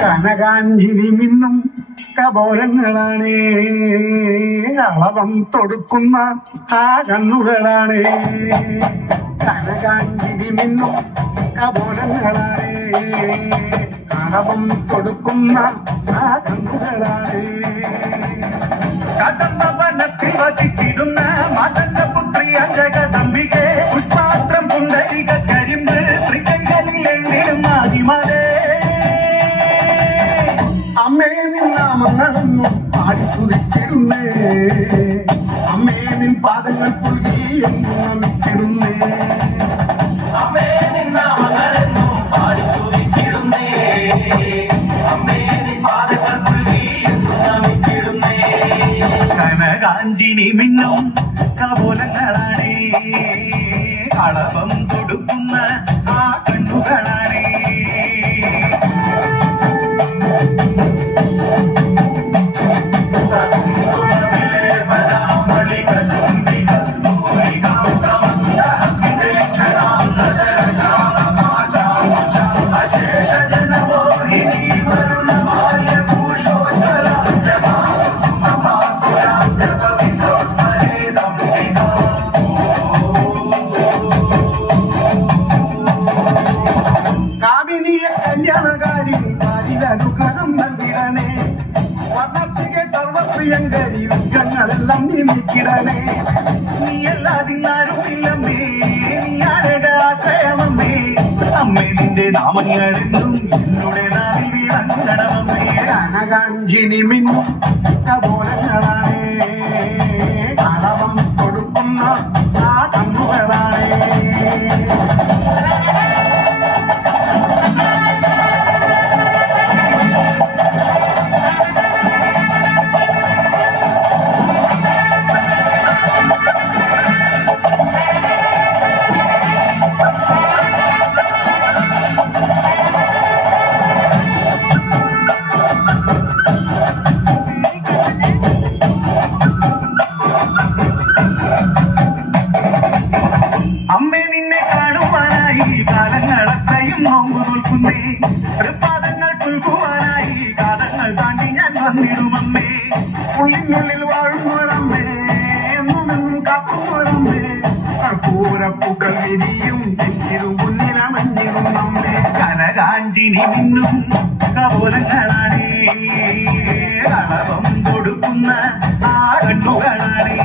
കനകാഞ്ചിരി മിന്നും കപോലങ്ങളാണ്, കളവം തൊടുക്കുന്ന ആ കണ്ണുകളാണ്. കനകാഞ്ചിരി മിന്നും കപോലങ്ങളാണ്, കളവം തൊടുക്കുന്ന ആ കണ്ണുകളാണ്. കദംബവനത്തിൽ വസിച്ചിടുന്ന മദന പുത്രി അഞ്ജകദംബികെ, പുഷ്പാത്രം പുണ്ടരിക കരിമ്പ് തൃക്കൈകളിൽ എണ്ണിടും ആദിമാരേ. അമ്മേ നിൻ നാമങ്ങളെന്നും പാടി സ്തുതിച്ചിടുന്നേ, അമ്മേ നിൻ പാദങ്ങൾ പുൽകി എന്നും നമിച്ചിടുന്നേ. അമ്മേ നിൻ നാമങ്ങളെന്നും പാടി സ്തുതിച്ചിടുന്നേ, അമ്മേ നിൻ പാദങ്ങൾ പുൽകി എന്നും നമിച്ചിടുന്നേ. കനകാഞ്ചിനി മിന്നും കപോലങ്ങളാണേ, കളവം തൊടുക്കുന്ന ആ കണ്ണുകളാണേ. കല്യാണകാരിണി അനുഗ്രഹം നൽകിടണേ, വർണ്ണത്തിലെ സർവപ്രിയങ്കരി വിഗ്രഹങ്ങളെല്ലാം നീക്കിടണേ. നീ അല്ലാതിന്നാരുമില്ലമ്മേ, നീ ആശ്രയമമ്മേ. അമ്മേ നിന്റെ നാമങ്ങളെന്നും എന്നുടെ നാവിൽ വിളങ്ങണമമ്മേ. കനകാഞ്ചിനി മിന്നും കപോലങ്ങളാണ്, കളവം കൊടുക്കുന്ന ആ കണ്ണുകളാണ്. അമ്മേ നിന്നെ കാണുവാനായി കാലങ്ങളത്രയും നോമ്പ് നോൽക്കുന്നേ, പാദങ്ങൾ പുൽകുവാനായി കാലങ്ങൾ താണ്ടി ഞാൻ വന്നിടുമമ്മേ. ഉള്ളിനുള്ളിൽ വാഴുന്നോരമ്മേ, എന്നുമെന്നും കാക്കുന്നോരമ്മേ, കർപ്പൂരപ്പൂക്കൾ വിരിയും മുന്നിലമഞ്ഞിടും നമ്മെ. കനകാഞ്ചിനി മിന്നും കപോലങ്ങളാണേ, കളവം കൊടുക്കുന്ന ആ കണ്ണുകളാണേ.